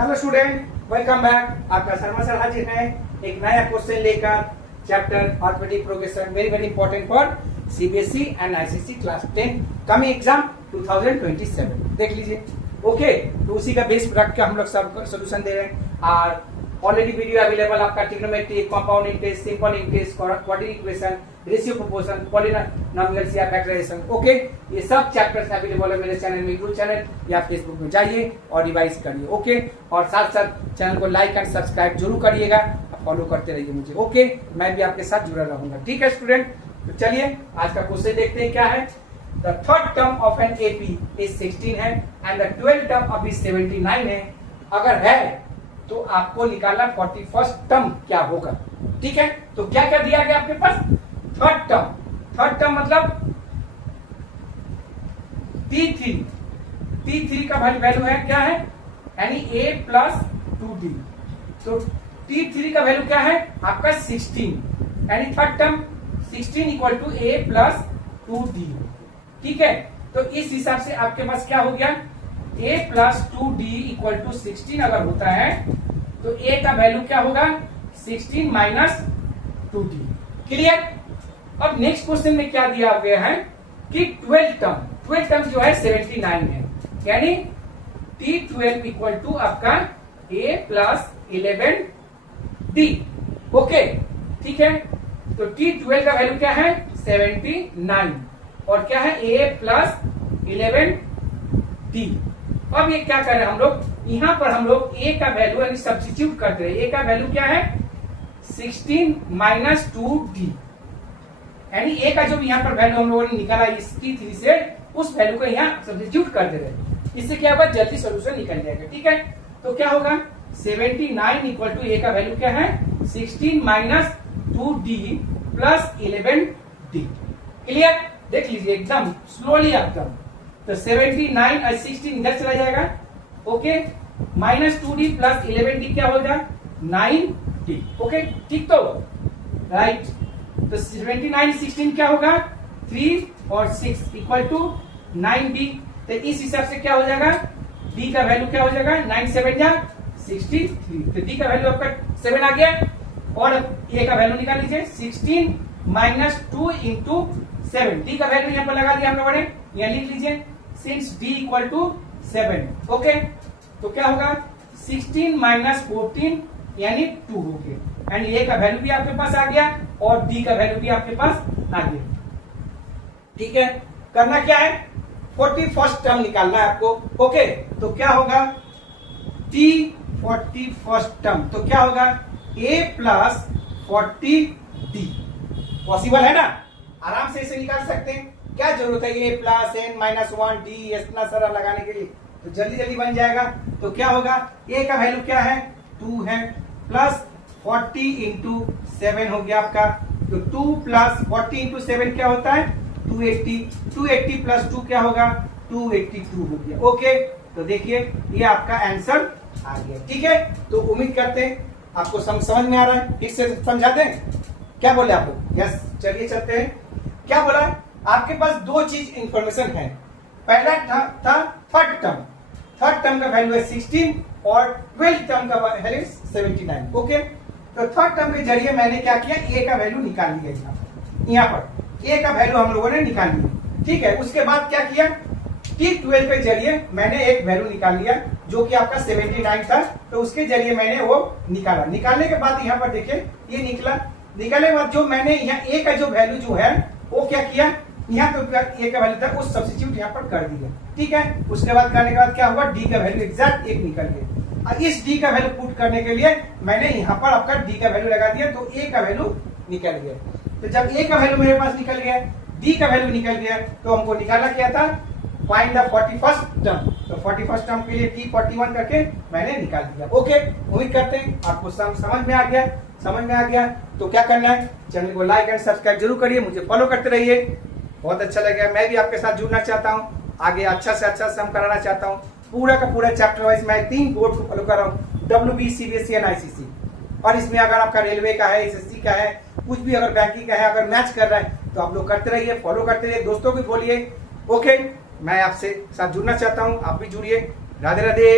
Hello student, welcome back. आपका Sharma sir हाजिर है एक नया क्वेश्चन लेकर। Chapter arithmetic progression very very important for CBSE and ICSE class 10 coming exam 2027। देख लीजिए। ओके, तो उसी का बेस रख के हम लोग सब सोल्यूशन दे रहे हैं। और ऑलरेडी वीडियो अवेलेबल आपका trigonometry, compound interest, simple interest, quadratic equation, ratio proportion, polynomials या फैक्टराइजेशन। ओके, ये सब चैप्टर्स अवेलेबल है मेरे चैनल में, यूट्यूब चैनल या फेसबुक में जाइए और रिवाइज करिए। ओके, और साथ साथ चैनल को लाइक एंड सब्सक्राइब जरूर करिएगा, फॉलो करते रहिए मुझे। ओके, मैं भी आपके साथ जुड़ा रहूंगा। ठीक है स्टूडेंट, तो चलिए आज का क्वेश्चन देखते हैं क्या है। The third term of an AP is 16 है and the 12th term अभी 79 है। अगर है तो आपको निकालना 41st टर्म क्या होगा। ठीक है, तो क्या क्या दिया गया आपके पास? थर्ड टर्म मतलब T3 का वैल्यू है क्या है, यानी A प्लस 2D। तो T3 का वैल्यू क्या है आपका 16, यानी third term 16 equal to A plus 2D। ठीक है, तो इस हिसाब से आपके पास क्या हो गया, A plus 2D equal to 16 अगर होता है तो A का वैल्यू क्या होगा 16 माइनस 2D। क्लियर। अब नेक्स्ट क्वेश्चन में क्या दिया गया है कि 12th टर्म जो है 79 है, यानी T12 इक्वल टू आपका A प्लस 11D। ओके, ठीक है, तो T12 का वैल्यू क्या है 79 और क्या है A प्लस 11D। अब ये क्या कर रहे हैं हम लोग, यहां पर हम लोग A का वैल्यू यानी सब्स्टिट्यूट करते हैं। A का वैल्यू क्या है 16 माइनस 2D, यानी A का जो यहाँ पर वैल्यू हम लोगों ने निकाला इस T3 से, उस वैल्यू को यहाँ सब्स्टिट्यूट कर दे रहे हैं। इससे क्या होगा, जल्दी सोल्यूशन निकल जाएगा। ठीक है, तो क्या होगा 79 इक्वल टू A का वैल्यू क्या है 16 minus 2D plus 11D। Clear, देख लीजिए एकदम स्लोली एकदम। तो 79 और 16 इधर चला जाएगा। Okay, minus 2D plus 11D क्या होगा 9D। ओके, ठीक तो राइट। तो 79 16 क्या होगा 3 और 6 इक्वल टू 9D। तो इस हिसाब से क्या हो जाएगा, D का वैल्यू क्या हो जाएगा 9 7 जा 63। तो D का वैल्यू आपका 7 आ गया। और A का वैल्यू निकाल लीजिए 16 माइनस 2 इंटू 7। D का वैल्यू यहाँ पर लगा दिया हम लोगों ने, यहाँ लिख लीजिए since D equal to 7। Okay, तो क्या होगा 16 माइनस 14 यानी 2 हो गया, यानी A का वैल्यू भी आपके पास आ गया और D का वैल्यू भी आपके पास आ गया। ठीक है, करना क्या है 41st टर्म निकालना है आपको। ओके, तो क्या होगा T 41st टर्म, तो क्या होगा A प्लस 40D। पॉसिबल है ना, आराम से इसे निकाल सकते हैं। क्या जरूरत है A plus n minus 1D इतना सारा लगाने के लिए, तो जल्दी जल्दी बन जाएगा। तो क्या होगा A का वैल्यू क्या है 2 है, प्लस 40 इंटू 7 हो गया आपका। तो 2 प्लस 40 इंटू 7 क्या होता है 280 प्लस 2 क्या होगा 282 हो गया। ओके, तो देखिए ये आपका आंसर आ गया। ठीक है, तो उम्मीद करते हैं आपको समझ में आ रहा है। फिर से समझा दें, क्या बोले आप लोग? यस, चलिए चलते हैं। क्या बोला, आपके पास दो चीज इंफॉर्मेशन है। पहला था थर्ड टर्म का वैल्यू है 16 और 12th टर्म का वैल्यू 79। ओके, तो थर्ड टर्म के जरिए मैंने क्या किया, A का वैल्यू निकाल लिया। यहाँ पर A का वैल्यू हम लोगों ने निकाल लिया। ठीक है, उसके बाद क्या किया T12 के जरिए मैंने एक वैल्यू निकाल लिया जो कि आपका 79 था, तो उसके जरिए मैंने वो निकाला। निकालने के बाद यहाँ पर देखिए ये निकालने के बाद जो मैंने यहाँ A का जो वैल्यू जो है वो क्या किया, यहाँ तो A का वैल्यू था उस सब्स्टिट्यूट यहाँ पर कर दिया। ठीक है, उसके बाद करने के बाद क्या हुआ D का वैल्यू एग्जैक्ट 1 निकल गया। और इस D का वैल्यू पुट करने के लिए मैंने यहाँ पर आपका D का वैल्यू लगा दिया, तो A का वैल्यू निकल गया। तो जब A का वैल्यू मेरे पास निकल गया, D का वैल्यू निकल गया, तो हमको निकालना क्या था, फाइंड द 41st टर्म। तो 41st टर्म के लिए T41 करके मैंने निकाल दिया। ओके, उम्मीद करते हैं आपको समझ में आ गया। तो क्या करना है, चैनल को लाइक एंड सब्सक्राइब जरूर करिए, मुझे फॉलो करते रहिए। बहुत अच्छा लगेगा, मैं भी आपके साथ जुड़ना चाहता हूँ, आगे अच्छा से अच्छा सम कराना चाहता हूँ। पूरा का पूरा चैप्टर वाइज मैं 3 बोर्ड को फॉलो कर रहा हूँ, WB, CBSE एंड ICC। और इसमें अगर आपका रेलवे का है, SSC का है, कुछ भी अगर बैंकिंग का है, अगर मैच कर रहा है तो आप लोग करते रहिए, फॉलो करते रहिए, दोस्तों को बोलिए। ओके, मैं आपसे साथ जुड़ना चाहता हूँ, आप भी जुड़िए। राधे राधे।